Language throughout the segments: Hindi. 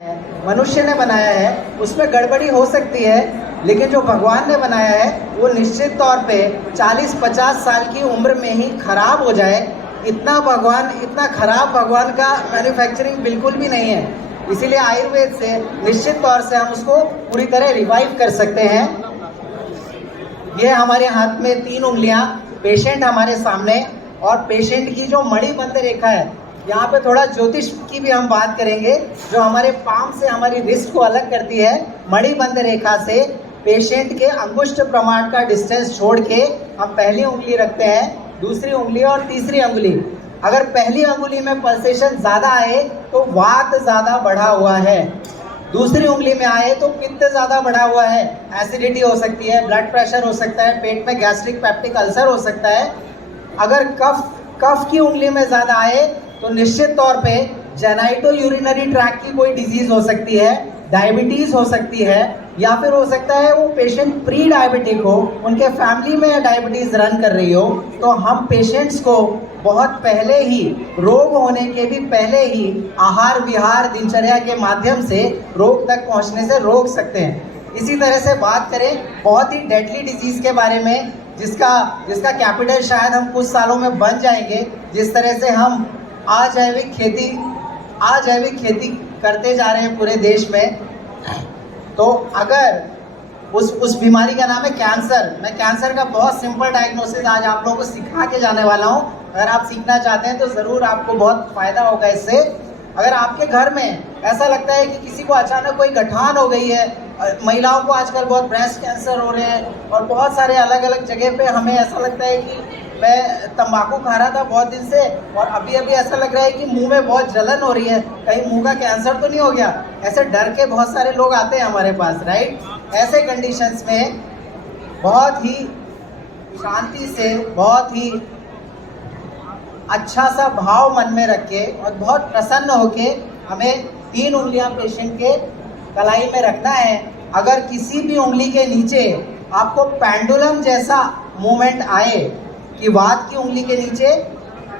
मनुष्य ने बनाया है उसमें गड़बड़ी हो सकती है, लेकिन जो भगवान ने बनाया है वो निश्चित तौर पे 40-50 साल की उम्र में ही खराब हो जाए, इतना खराब भगवान का मैन्युफैक्चरिंग बिल्कुल भी नहीं है। इसीलिए आयुर्वेद से निश्चित तौर से हम उसको पूरी तरह रिवाइव कर सकते हैं। ये हमारे हाथ में 3 उंगलियां, पेशेंट हमारे सामने, और पेशेंट की जो मणिबंध रेखा है, यहाँ पे थोड़ा ज्योतिष की भी हम बात करेंगे, जो हमारे पाम से हमारी रिस्ट को अलग करती है। मणिबंध रेखा से पेशेंट के अंगुष्ठ प्रमाण का डिस्टेंस छोड़ के हम पहली उंगली रखते हैं, दूसरी उंगली और तीसरी उंगली। अगर पहली उंगली में पल्सेशन ज़्यादा आए तो वात ज़्यादा बढ़ा हुआ है, दूसरी उंगली में आए तो पित्त ज़्यादा बढ़ा हुआ है, एसिडिटी हो सकती है, ब्लड प्रेशर हो सकता है, पेट में गैस्ट्रिक पेप्टिक अल्सर हो सकता है। अगर कफ की उंगली में ज़्यादा आए तो निश्चित तौर पे जेनाइटो यूरिनरी ट्रैक की कोई डिजीज़ हो सकती है, डायबिटीज़ हो सकती है, या फिर हो सकता है वो पेशेंट प्री डायबिटिक हो, उनके फैमिली में डायबिटीज़ रन कर रही हो। तो हम पेशेंट्स को बहुत पहले ही, रोग होने के भी पहले ही आहार विहार दिनचर्या के माध्यम से रोग तक पहुंचने से रोक सकते हैं। इसी तरह से बात करें बहुत ही डेडली डिजीज़ के बारे में, जिसका कैपिटल शायद हम कुछ सालों में बन जाएंगे, जिस तरह से हम अजैविक खेती करते जा रहे हैं पूरे देश में। तो अगर उस बीमारी का नाम है कैंसर। मैं कैंसर का बहुत सिंपल डायग्नोसिस आज आप लोगों को सिखा के जाने वाला हूँ। अगर आप सीखना चाहते हैं तो ज़रूर आपको बहुत फ़ायदा होगा इससे। अगर आपके घर में ऐसा लगता है कि किसी को अचानक कोई गठान हो गई है, महिलाओं को आजकल बहुत ब्रेस्ट कैंसर हो रहे हैं, और बहुत सारे अलग अलग जगह पे हमें ऐसा लगता है कि मैं तंबाकू खा रहा था बहुत दिन से और अभी ऐसा लग रहा है कि मुंह में बहुत जलन हो रही है, कहीं मुंह का कैंसर तो नहीं हो गया, ऐसे डर के बहुत सारे लोग आते हैं हमारे पास, राइट। ऐसे कंडीशंस में बहुत ही शांति से, बहुत ही अच्छा सा भाव मन में रख के और बहुत प्रसन्न होके हमें 3 उंगलियां पेशेंट के कलाई में रखना है। अगर किसी भी उंगली के नीचे आपको पेंडुलम जैसा मूवमेंट आए कि वात की उंगली के नीचे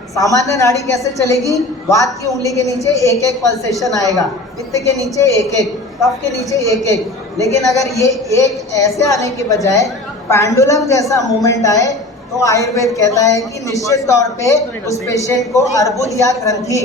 सामान्य नाड़ी कैसे चलेगी, वात की उंगली के नीचे एक पल्सेशन आएगा, पित्त के नीचे एक, कफ के नीचे एक, लेकिन अगर ये एक ऐसे आने के बजाय पेंडुलम जैसा मूवमेंट आए तो आयुर्वेद कहता है कि निश्चित तौर पे उस पेशेंट को अर्बुद या ग्रंथि,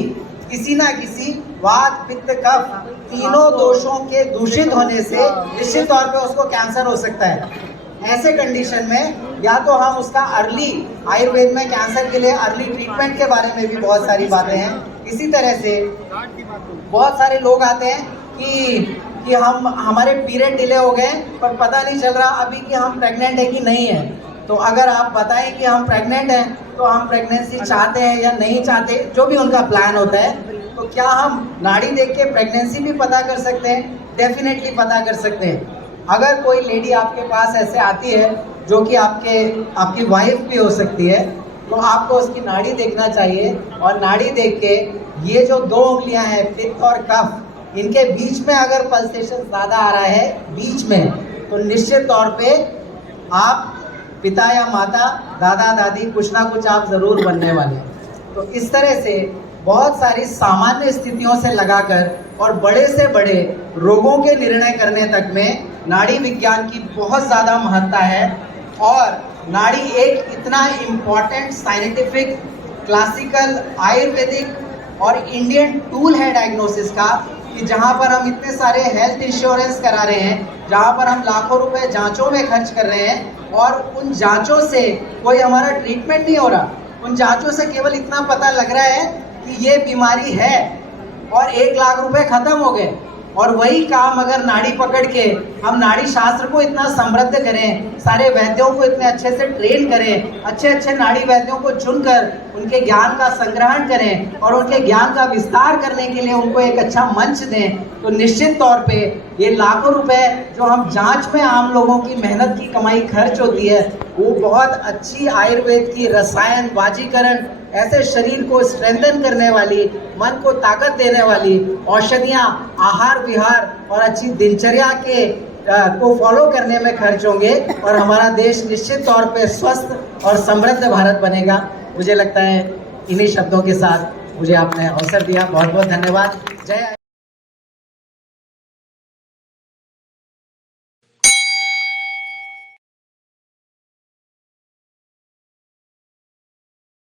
किसी ना किसी वात पित्त कफ तीनों दोषों के दूषित होने से निश्चित तौर पे उसको कैंसर हो सकता है। ऐसे कंडीशन में या तो हम उसका अर्ली, आयुर्वेद में कैंसर के लिए अर्ली ट्रीटमेंट के बारे में भी बहुत सारी बातें हैं। इसी तरह से बहुत सारे लोग आते हैं कि हमारे पीरियड डिले हो गए पर पता नहीं चल रहा अभी कि हम प्रेग्नेंट है कि नहीं है। तो अगर आप बताएं कि हम प्रेग्नेंट हैं तो हम प्रेगनेंसी चाहते हैं या नहीं चाहते, जो भी उनका प्लान होता है, तो क्या हम नाड़ी देख के प्रेगनेंसी भी पता कर सकते हैं? डेफिनेटली पता कर सकते हैं। अगर कोई लेडी आपके पास ऐसे आती है जो कि आपकी वाइफ भी हो सकती है, तो आपको उसकी नाड़ी देखना चाहिए, और नाड़ी देख के ये जो 2 उंगलियां हैं पित्त और कफ, इनके बीच में अगर पल्सेशन ज़्यादा आ रहा है बीच में, तो निश्चित तौर पे आप पिता या माता, दादा दादी, कुछ ना कुछ आप ज़रूर बनने वाले। तो इस तरह से बहुत सारी सामान्य स्थितियों से लगाकर और बड़े से बड़े रोगों के निर्णय करने तक में नाड़ी विज्ञान की बहुत ज़्यादा महत्ता है। और नाड़ी एक इतना इम्पॉर्टेंट साइंटिफिक, क्लासिकल, आयुर्वेदिक और इंडियन टूल है डायग्नोसिस का, कि जहाँ पर हम इतने सारे हेल्थ इंश्योरेंस करा रहे हैं, जहाँ पर हम लाखों रुपए जांचों में खर्च कर रहे हैं, और उन जांचों से कोई हमारा ट्रीटमेंट नहीं हो रहा। उन जांचों से केवल इतना पता लग रहा है कि ये बीमारी है, और 1 लाख रुपए खत्म हो गए। और वही काम अगर नाड़ी पकड़ के हम नाड़ी शास्त्र को इतना समृद्ध करें, सारे वैद्यों को इतने अच्छे से ट्रेन करें, अच्छे नाड़ी वैद्यों को चुनकर उनके ज्ञान का संग्रहण करें और उनके ज्ञान का विस्तार करने के लिए उनको एक अच्छा मंच दें, तो निश्चित तौर पे ये लाखों रुपए जो हम जांच में आम लोगों की मेहनत की कमाई खर्च होती है, वो बहुत अच्छी आयुर्वेद की रसायन वाजीकरण, ऐसे शरीर को स्ट्रेंथन करने वाली, मन को ताकत देने वाली औषधियाँ, आहार विहार और अच्छी दिनचर्या को फॉलो करने में खर्च होंगे, और हमारा देश निश्चित तौर पे स्वस्थ और समृद्ध भारत बनेगा। मुझे लगता है इन्हीं शब्दों के साथ मुझे आपने अवसर दिया। बहुत बहुत धन्यवाद। जय